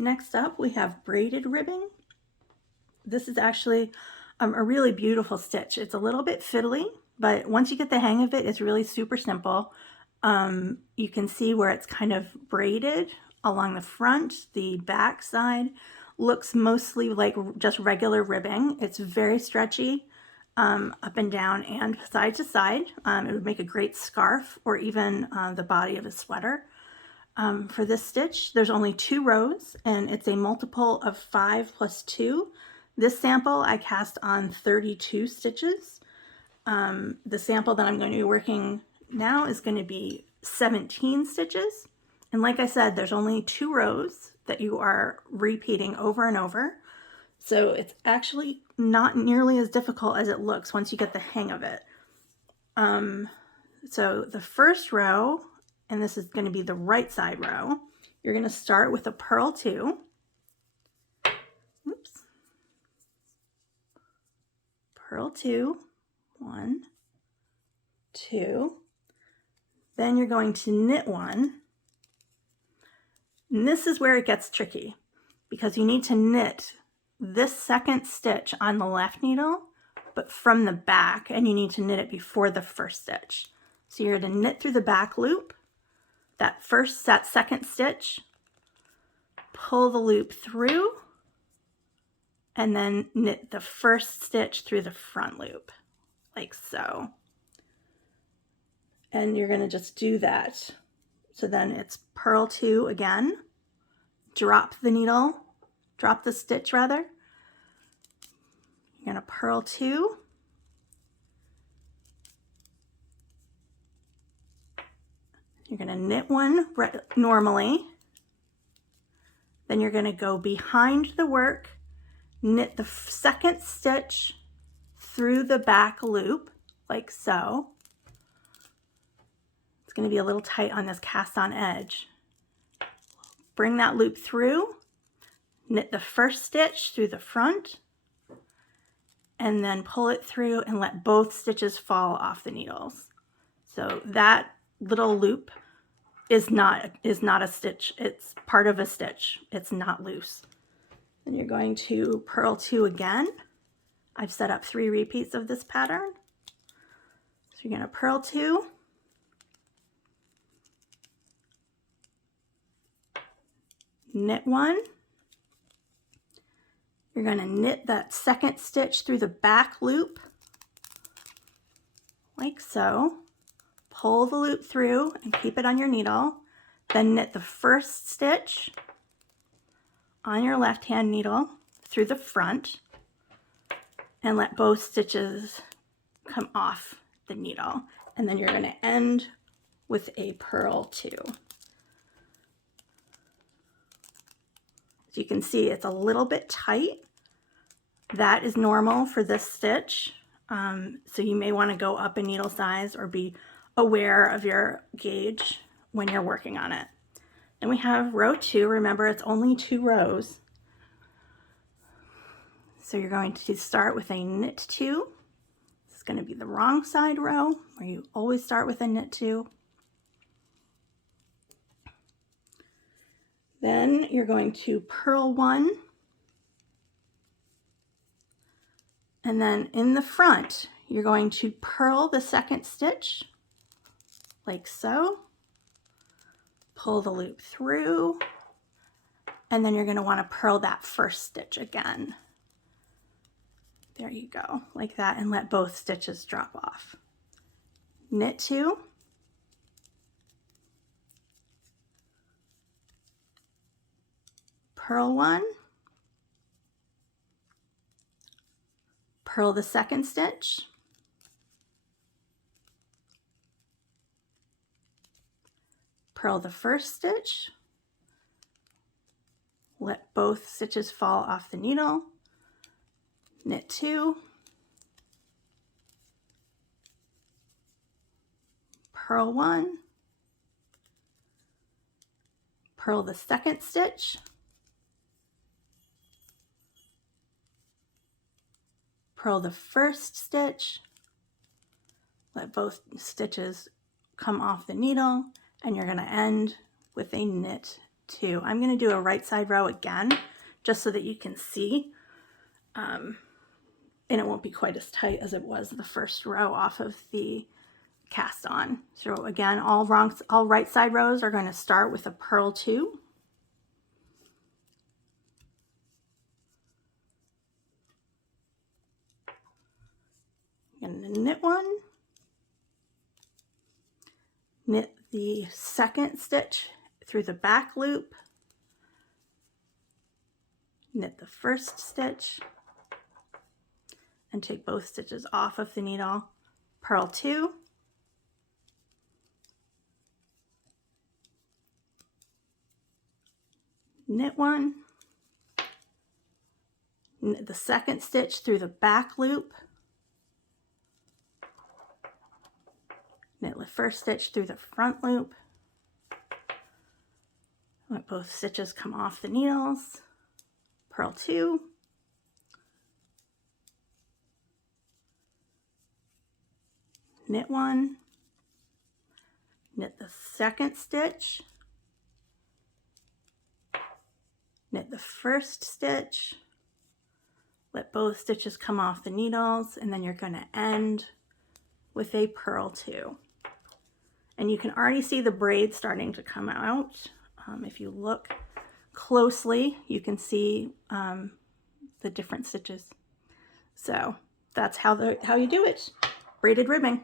Next up, we have braided ribbing. This is actually a really beautiful stitch. It's a little bit fiddly, but once you get the hang of it, it's really super simple. You can see where it's kind of braided along the front. The back side looks mostly like just regular ribbing. It's very stretchy, up and down and side to side. It would make a great scarf or even the body of a sweater. For this stitch, there's only 2 rows and it's a multiple of 5 plus 2. This sample I cast on 32 stitches. The sample that I'm going to be working now is going to be 17 stitches. And like I said, there's only 2 rows that you are repeating over and over. So it's actually not nearly as difficult as it looks once you get the hang of it. So the first row, and this is going to be the right side row, you're going to start with a purl 2. Oops. Purl 2, 1, 2. Then you're going to knit 1. And this is where it gets tricky because you need to knit this second stitch on the left needle, but from the back, and you need to knit it before the first stitch. So you're going to knit through the back loop, that second stitch, pull the loop through, and then knit the first stitch through the front loop, like so. And you're going to just do that. So then it's purl 2 again, drop the stitch rather. You're going to purl 2, you're going to knit 1 normally, then you're going to go behind the work, knit the second stitch through the back loop, like so. It's going to be a little tight on this cast on edge. Bring that loop through, knit the first stitch through the front, and then pull it through and let both stitches fall off the needles. So that little loop is not a stitch. It's part of a stitch. It's not loose. Then you're going to purl 2 again. I've set up 3 repeats of this pattern. So you're going to purl 2, knit 1. You're going to knit that second stitch through the back loop, like so. Pull the loop through and keep it on your needle. Then knit the first stitch on your left hand needle through the front and let both stitches come off the needle. And then you're going to end with a purl 2. As you can see, it's a little bit tight. That is normal for this stitch. So you may want to go up a needle size or be aware of your gauge when you're working on it. Then we have row 2. Remember, it's only 2 rows. So you're going to start with a knit 2. This is going to be the wrong side row where you always start with a knit 2. Then you're going to purl 1. And then in the front, you're going to purl the second stitch, like so. Pull the loop through, and then you're going to want to purl that first stitch again. There you go, like that, and let both stitches drop off. Knit 2. Purl 1. Purl the second stitch. Purl the first stitch. Let both stitches fall off the needle. Knit 2. Purl 1. Purl the second stitch. Purl the first stitch, let both stitches come off the needle, and you're going to end with a knit 2. I'm going to do a right side row again, just so that you can see, and it won't be quite as tight as it was the first row off of the cast on. So again, all right side rows are going to start with a purl 2. I'm going to knit 1, knit the second stitch through the back loop, knit the first stitch, and take both stitches off of the needle, purl 2, knit 1, knit the second stitch through the back loop, knit the first stitch through the front loop, let both stitches come off the needles, purl 2, knit 1, knit the second stitch, knit the first stitch, let both stitches come off the needles, and then you're going to end with a purl 2. And you can already see the braid starting to come out. If you look closely, you can see the different stitches. So that's how you do it. Braided ribbing.